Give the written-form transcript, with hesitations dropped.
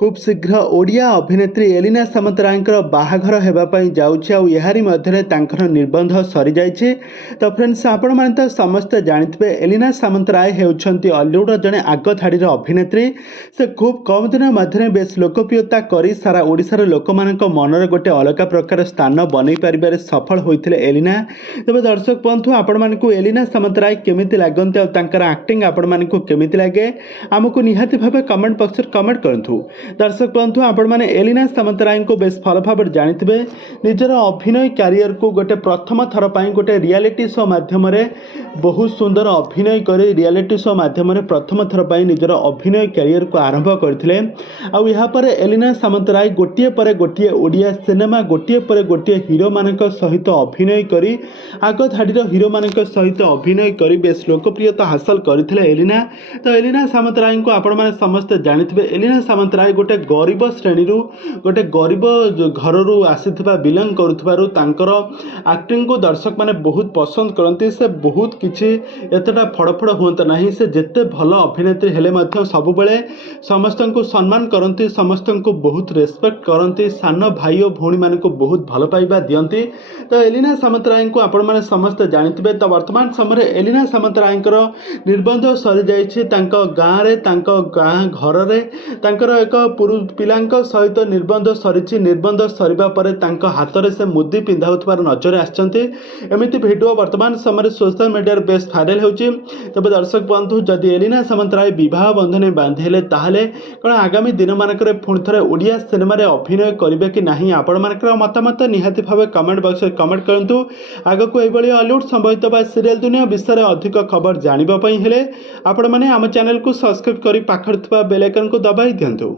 खूब शीघ्र ओडिया अभिनेत्री एलिना सामंतरायଙ୍କର बाहाघर हेबा पई जाउछि आउ एहारी मध्यरे तांकर निर्बंध सरी जाइछि। तो फ्रेंड्स आपण माने तो समस्त जानिथिबे एलिना सामंतराय हेउछंती हॉलीवुड जने आग धाडीर अभिनेत्री। से खूब कम दिन मध्यरे बेस लोकप्रियता करी सारा ओडिशार लोक मानक मनरे गोटे अलग प्रकार स्थान बनै परिबारे सफल होइथिले एलिना। तबे दर्शक बंधु आपण मानकु एलिना सामंतराय केमिति लागंती आ तांकर एक्टिंग आपण मानकु केमिति लागे हमकु निहाती भाबे कमेंट बॉक्स रे कमेंट करंतु। दर्शक बंधु आपण मैंने एलिना सामंतराय को बेस भल भाव जानते निजर अभिनय क्यारियर को गोटे प्रथम थर पर गोटे रियलिटी शो मध्यम बहुत सुंदर अभिनय कर रियलिटी शो मध्यम प्रथम थर पर निजर अभिनय क्यारियर को आरंभ करते आपर एलिना सामंतराय गोटे पर गोटे ओडिया सिनेमा गोटे पर गोटे हिरो मान सहित अभिनय कर आग धाड़ी हिरो मान सहित अभिनय कर बेस लोकप्रियता हासिल करते एलिना। तो एलिना सामंतराय को आपण मैंने समस्त जानते एलिना सामंतराय गोटे गरीब श्रेणी गोटे गरीब घर आसीथिबा बिलंग करुथबारु तांकर एक्टिंग को दर्शक माने बहुत पसंद करती। से बहुत किछि एतटा फड़फड़ हुंता नहीं। से जेते भल अभिनेत्री हेले मध्य सब बेले समस्त को सम्मान करती समस्त को बहुत रेस्पेक्ट करती सान भाई और भौणी मान को बहुत भल पाइबा दियंती। तो एलिना सामंतराय को आपण माने समस्त जानते। तो वर्तमान समय एलिना सामंतराय निर्बंध सरी जाइछि तांको गाँ रे तांको गाँ घर रे तांकर एक पिलांक सहित निर्बंध सरी निर्बंध सरिबा परे तांको हाथ रे से मुदी पिंधाउथबार नजर आछंती। एमिति भिडियो वर्तमान समय सोशल मीडिया रे बेस भाइरल होउछि। तबे दर्शक बंधु जदि एलिना सामंतराय विवाह बंधन बांधिले ताहले कोन आगामी दिन मानकरे पुणी थरे ओडिया सिनेमा रे अभिनय करिवे कि नाही आपण मानकर मतामत निहाती भाबे कमेंट बॉक्स रे कमेंट करंतु। आगको एबळी हॉलीवुड संबंधित बा सीरियल दुनिया विषय रे अधिक खबर जानिबा पई हेले आपण माने हम चैनल को सब्सक्राइब करी पाखर थबा बेल आइकन को दबाई दियंतु।